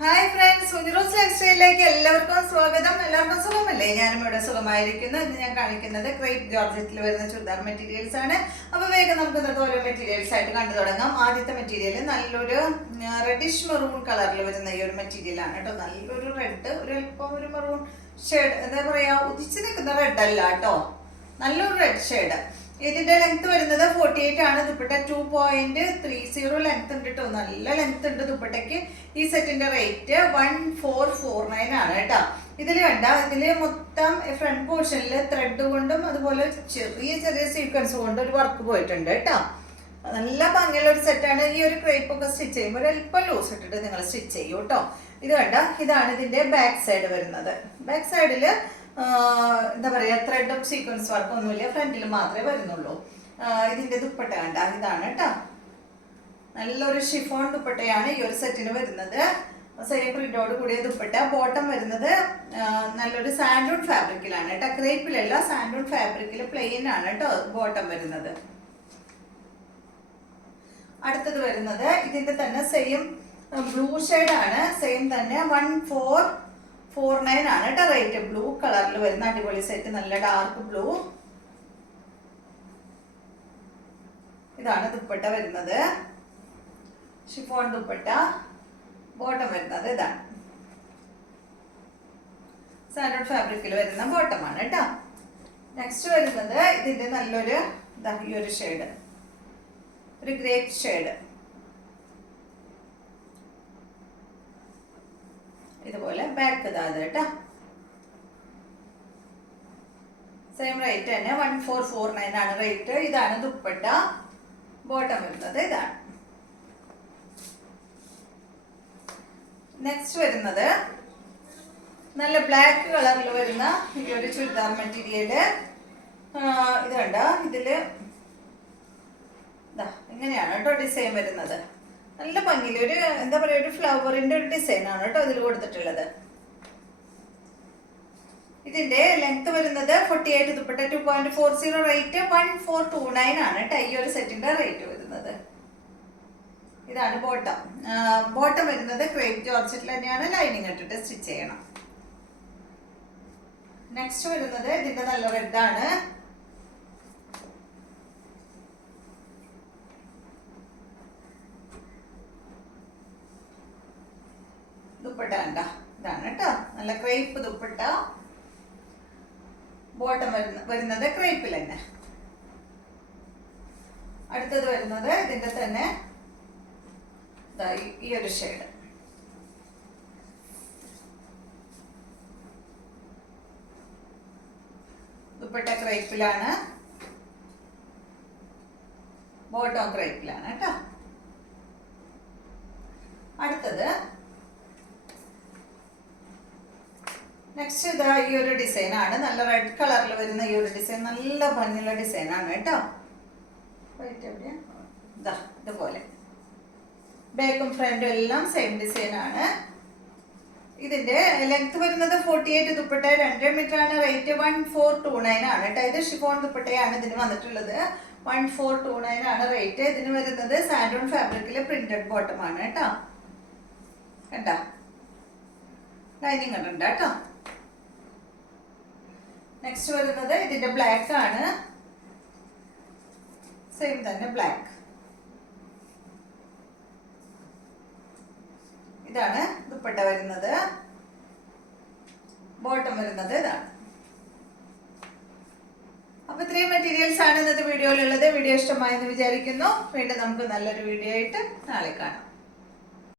Hi friends, സുനിറോസ് ലൈഫ്സ്റ്റൈലിലേക്ക് എല്ലാവർക്കും സ്വാഗതം. എല്ലാവർക്കും സുഖമല്ലേ? ഞാനും ഇവിടെ സുഖമായിരിക്കുന്നു. ഇന്ന് ഞാൻ കാണിക്കുന്നത് ക്രേപ്പ് ജോർജറ്റിൽ വരുന്ന ചുരിദാർ മെറ്റീരിയൽസ് ആണ്. അപ്പോൾ വേഗം നമുക്ക് ഇന്നത്തെ ഓരോ മെറ്റീരിയൽസ് ആയിട്ട് കണ്ടു തുടങ്ങാം. ആദ്യത്തെ മെറ്റീരിയൽ നല്ലൊരു റെഡിഷ് മെറൂൺ കളറിൽ വരുന്ന ഈ ഒരു മെറ്റീരിയൽ ആണ് കേട്ടോ. നല്ലൊരു റെഡ്, ഒരു അല്പം ഒരു മെറൂൺ ഷെയ്ഡ്, എന്താ പറയാ, ഉദിച്ച് നിൽക്കുന്ന റെഡ് അല്ല കേട്ടോ, നല്ലൊരു റെഡ് ഷെയ്ഡ്. ഇതിന്റെ ലെങ്ത് വരുന്നത് 48 ആണ്. ദുപ്പട്ട 2.30 ലെങ്ത് ഉണ്ട് കേട്ടോ, നല്ല ലെങ്ത് ഉണ്ട് ദുപ്പട്ടയ്ക്ക്. ഈ സെറ്റിന്റെ റേറ്റ് 1449 ആണ് കേട്ടോ. ഇതിൽ കണ്ട, ഇതില് മൊത്തം ഫ്രണ്ട് പോർഷനിൽ ത്രെഡ് കൊണ്ടും അതുപോലെ ചെറിയ ചെറിയ സീക്വൻസ് കൊണ്ട് ഒരു വർക്ക് പോയിട്ടുണ്ട് കേട്ടോ. നല്ല ഭംഗിയുള്ള ഒരു സെറ്റാണ്. ഈ ഒരു ക്രേപ്പ് ഒക്കെ സ്റ്റിച്ച് ചെയ്യുമ്പോൾ ഒരു അല്പം ലൂസ് ഇട്ടിട്ട് നിങ്ങൾ സ്റ്റിച്ച് ചെയ്യൂ കേട്ടോ. ഇത് കണ്ട, ഇതാണ് ഇതിന്റെ ബാക്ക് സൈഡ് വരുന്നത്. ബാക്ക് സൈഡില് എന്താ പറയാ, ത്രെഡും സീക്വൻസ് വർക്ക് ഒന്നുമില്ല, ഫ്രണ്ടിൽ മാത്രമേ വരുന്നുള്ളൂ. ഇതിന്റെ ദുപ്പട്ട കണ്ട, ഇതാണ് കേട്ടോ. നല്ലൊരു ഷിഫോൺ ദുപ്പട്ടയാണ് ഈ ഒരു സെറ്റിന് വരുന്നത്. സെയിം പ്രിന്റോട് കൂടിയ ദുപ്പട്ട. ബോട്ടം വരുന്നത് നല്ലൊരു സാൻഡൂൺ ഫാബ്രിക്കിലാണ് കേട്ടോ, ക്രേപ്പിലല്ല, സാൻഡൂൺ ഫാബ്രിക്കിൽ പ്ലെയിൻ ആണ് കേട്ടോ ബോട്ടം വരുന്നത്. അടുത്തത് വരുന്നത് ഇതിന്റെ തന്നെ സെയിം ബ്ലൂ ഷെയ്ഡ് ആണ്. സെയിം തന്നെ 1449 ആണ് കേട്ടോ റേറ്റ്. ബ്ലൂ കളറിൽ വരുന്ന അടിപൊളി സെറ്റ്, നല്ല ഡാർക്ക് ബ്ലൂ. ഇതാണ് ദുപ്പട്ട വരുന്നത്, ഷിഫോൺ ദുപ്പട്ട. ബോട്ടം വരുന്നത് ഇതാണ്, സാൻഡൂൺ ഫാബ്രിക്കിൽ വരുന്ന ബോട്ടമാണ് കേട്ടോ. നെക്സ്റ്റ് വരുന്നത് ഇതിന്റെ നല്ലൊരു ഈ ഒരു ഷെയ്ഡ്, ഒരു ഗ്രേപ്പ് ഷെയ്ഡ്. ഇതുപോലെ ബാക്ക് ഇതാത് കേട്ടോ. സെയിം റേറ്റ് തന്നെ 1449 ആണ് റേറ്റ്. ഇതാണ് ദുപ്പട്ട. ബോട്ടം വരുന്നത് ഇതാണ്. നെക്സ്റ്റ് വരുന്നത് നല്ല ബ്ലാക്ക് കളറിൽ വരുന്ന ഈ ഒരു ചുരിദാർ മെറ്റീരിയല്. ഇത് കണ്ട, ഇതില് ഇങ്ങനെയാണ് കേട്ടോ ഡിസൈൻ വരുന്നത്. നല്ല ഭംഗിയിൽ ഒരു എന്താ പറയുക, ഒരു ഫ്ലവറിന്റെ ഒരു ഡിസൈൻ ആണ് കേട്ടോ ഇതിൽ കൊടുത്തിട്ടുള്ളത്. ഇതിന്റെ ലെങ്ത് വരുന്നത് 48, ദുപ്പട്ട 2.40, റേറ്റ് 1429 ആണ് കേട്ടോ ഈ ഒരു സെറ്റിന്റെ റേറ്റ് വരുന്നത്. ഇതാണ് ബോട്ടം. ബോട്ടം വരുന്നത് ക്രേപ്പ് ജോർജറ്റിൽ തന്നെയാണ്, ലൈനിങ് ഇട്ടിട്ട് സ്റ്റിച്ച് ചെയ്യണം. നെക്സ്റ്റ് വരുന്നത് ഇതിന്റെ നല്ല റെഡ് ആണ്. ദുപ്പട്ട കണ്ട, ഇതാണ് കേട്ടോ, നല്ല ക്രേപ്പ് ദുപ്പട്ട. ബോട്ടം വരുന്നത് ക്രേപ്പിൽ തന്നെ. അടുത്തത് വരുന്നത് ഇതിന്റെ തന്നെ ഈ ഒരു ഷെയ്ഡ്. ദുപ്പട്ട ക്രേപ്പിലാണ്, ബോട്ടം ക്രേപ്പിലാണ് കേട്ടോ. അടുത്തത് നെക്സ്റ്റ് ഇതാ ഈ ഒരു ഡിസൈൻ ആണ്. നല്ല റെഡ് കളറിൽ വരുന്ന ഈ ഒരു ഡിസൈൻ നല്ല ഭംഗിയുള്ള ഡിസൈൻ ആണ് കേട്ടോ. ഇതാ ഇതുപോലെ ബാക്കും ഫ്രണ്ടും എല്ലാം സെയിം ഡിസൈൻ ആണ്. ഇതിന്റെ ലെങ്ത് വരുന്നത് 48, ദുപ്പട്ട 2 മീറ്റർ ആണ്. റേറ്റ് 1429 ആണ് കേട്ടോ. ഇത് ഷിഫോൺ ദുപ്പട്ടയാണ് ഇതിന് വന്നിട്ടുള്ളത്. 1429 ആണ് റേറ്റ്. ഇതിന് വരുന്നത് സാൻഡൂൺ ഫാബ്രിക്കിലെ പ്രിന്റഡ് ബോട്ടം ആണ് കേട്ടോ. കണ്ട, ലൈനിങ് കണ്ടുണ്ട് കേട്ടോ. നെക്സ്റ്റ് വരുന്നത് ഇതിന്റെ ബ്ലാക്ക് ആണ്. സെയിം തന്നെ ബ്ലാക്ക്. ഇതാണ് ദുപ്പട്ട വരുന്നത്. ബോട്ടം വരുന്നത് ഇതാണ്. അപ്പൊ ഇത്രയും മെറ്റീരിയൽസ് ആണ് ഇന്നത്തെ വീഡിയോയിലുള്ളത്. വീഡിയോ ഇഷ്ടമായെന്ന് വിചാരിക്കുന്നു. വീണ്ടും നമുക്ക് നല്ലൊരു വീഡിയോ ആയിട്ട് നാളെ കാണാം.